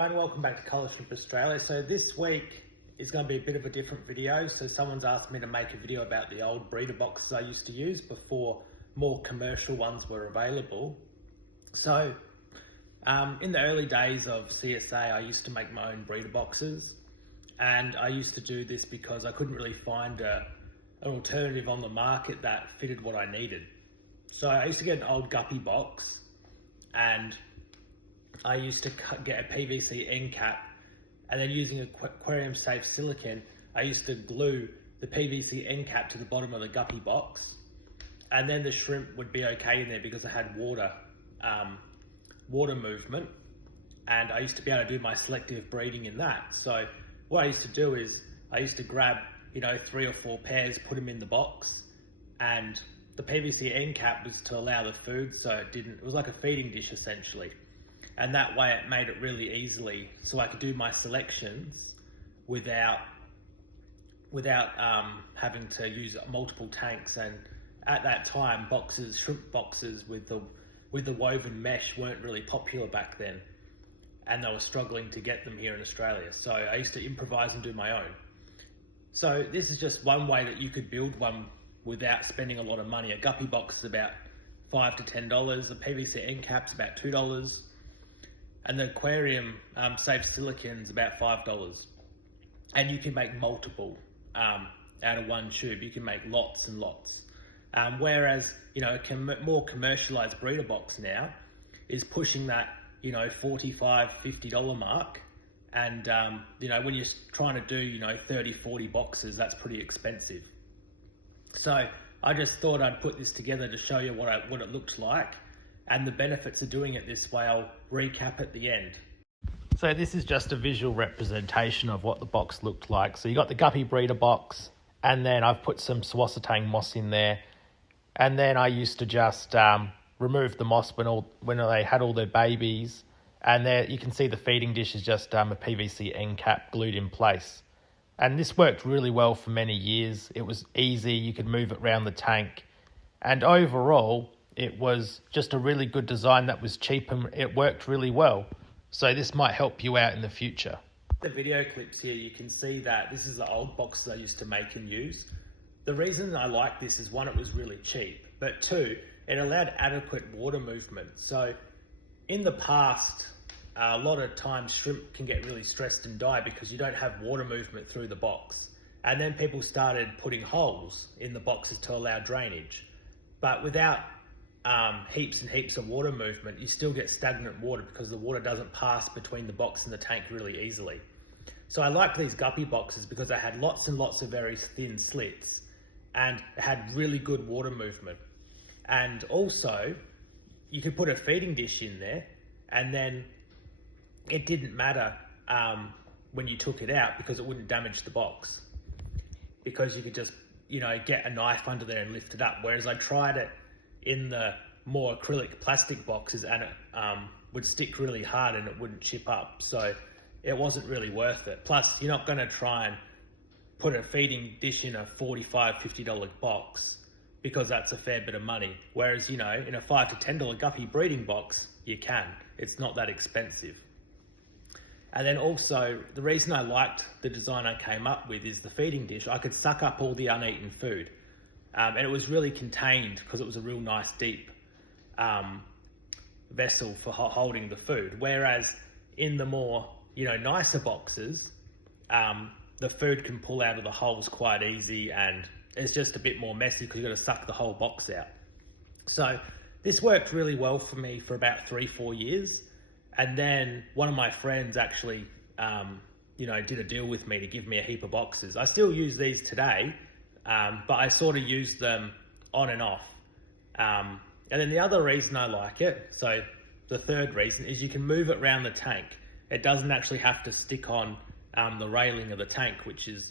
everyone, welcome back to Colour Shrimp Australia. So this week is going to be a bit of a different video. So someone's asked me to make a video about the old breeder boxes I used to use before more commercial ones were available. So in the early days of CSA, I used to make my own breeder boxes, and I used to do this because I couldn't really find an alternative on the market that fitted what I needed. So I used to get an old guppy box, and I used to get a PVC end cap, and then using aquarium safe silicone, I used to glue the PVC end cap to the bottom of the guppy box, and then the shrimp would be okay in there because I had water movement, and I used to be able to do my selective breeding in that. So what I used to do is I used to grab 3 or 4 pairs, put them in the box, and the PVC end cap was to allow the food, so it was like a feeding dish essentially. And that way it made it really easily so I could do my selections without having to use multiple tanks. And at that time, shrimp boxes with the woven mesh weren't really popular back then, and they were struggling to get them here in Australia. So I used to improvise and do my own. So this is just one way that you could build one without spending a lot of money. A guppy box is about $5 to $10. A PVC end cap's about $2. And the aquarium safe silicone's about $5. And you can make multiple out of one tube. You can make lots and lots. Whereas, a more commercialized breeder box now is pushing that, $45, $50 mark. And, when you're trying to do, 30, 40 boxes, that's pretty expensive. So I just thought I'd put this together to show you what it looked like and the benefits of doing it this way. I'll recap at the end. So this is just a visual representation of what the box looked like. So you got the guppy breeder box, and then I've put some swasitang moss in there. And then I used to just remove the moss when they had all their babies. And there you can see the feeding dish is just a PVC end cap glued in place. And this worked really well for many years. It was easy, you could move it around the tank. And overall, it was just a really good design that was cheap, and it worked really well. So this might help you out in the future. The video clips here, you can see that this is the old boxes I used to make and use. The reason I like this is, one, it was really cheap, but 2, it allowed adequate water movement. So in the past, a lot of times shrimp can get really stressed and die because you don't have water movement through the box. And then people started putting holes in the boxes to allow drainage. But without heaps and heaps of water movement, you still get stagnant water because the water doesn't pass between the box and the tank really easily. So I like these guppy boxes because they had lots and lots of very thin slits and had really good water movement. And also, you could put a feeding dish in there, and then it didn't matter when you took it out because it wouldn't damage the box, because you could just get a knife under there and lift it up. Whereas I tried it in the more acrylic plastic boxes, and it would stick really hard and it wouldn't chip up. So it wasn't really worth it. Plus, you're not going to try and put a feeding dish in a $45, $50 box, because that's a fair bit of money. Whereas, in a $5 to $10 guppy breeding box, you can. It's not that expensive. And then also, the reason I liked the design I came up with is the feeding dish. I could suck up all the uneaten food. And it was really contained because it was a real nice deep vessel for holding the food. Whereas in the more, nicer boxes, the food can pull out of the holes quite easy, and it's just a bit more messy because you've got to suck the whole box out. So this worked really well for me for about 3-4 years. And then one of my friends actually, did a deal with me to give me a heap of boxes. I still use these today, but I sort of use them on and off. And then the other reason I like it, so the third reason, is you can move it around the tank. It doesn't actually have to stick on the railing of the tank, which is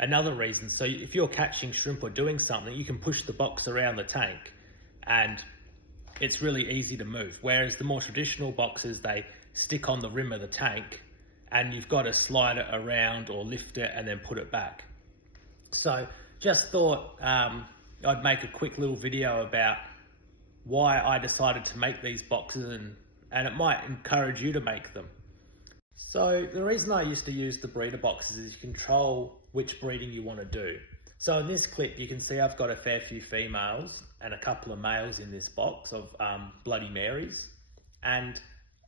another reason. So if you're catching shrimp or doing something, you can push the box around the tank, and it's really easy to move. Whereas the more traditional boxes, they stick on the rim of the tank, and you've got to slide it around or lift it and then put it back. So just thought I'd make a quick little video about why I decided to make these boxes, and it might encourage you to make them. So the reason I used to use the breeder boxes is you control which breeding you want to do. So in this clip, you can see I've got a fair few females and a couple of males in this box of Bloody Marys. And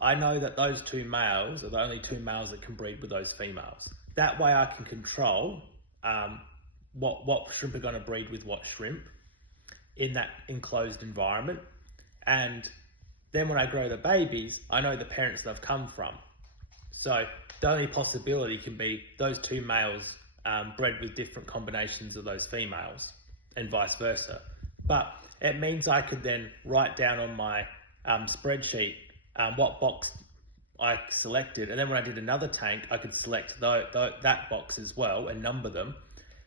I know that those two males are the only two males that can breed with those females. That way I can control what shrimp are going to breed with what shrimp in that enclosed environment. And then when I grow the babies, I know the parents they've come from. So the only possibility can be those two males bred with different combinations of those females and vice versa. But it means I could then write down on my spreadsheet what box I selected, and then when I did another tank, I could select that box as well and number them,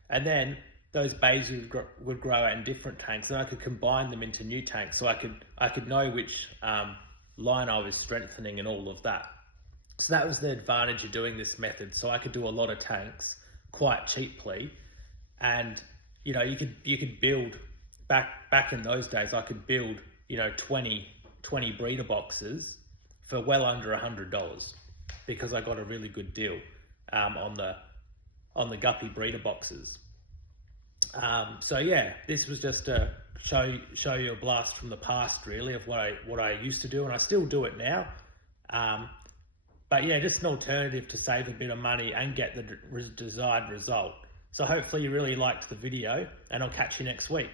and then those babies would grow out in different tanks, and I could combine them into new tanks, so I could know which line I was strengthening and all of that. So that was the advantage of doing this method. So I could do a lot of tanks quite cheaply, and you could build back in those days. I could build 20 breeder boxes for well under $100 because I got a really good deal on the Guppy breeder boxes. So yeah, this was just to show you a blast from the past, really, of what I used to do, and I still do it now. But yeah, just an alternative to save a bit of money and get the desired result. So hopefully you really liked the video, and I'll catch you next week.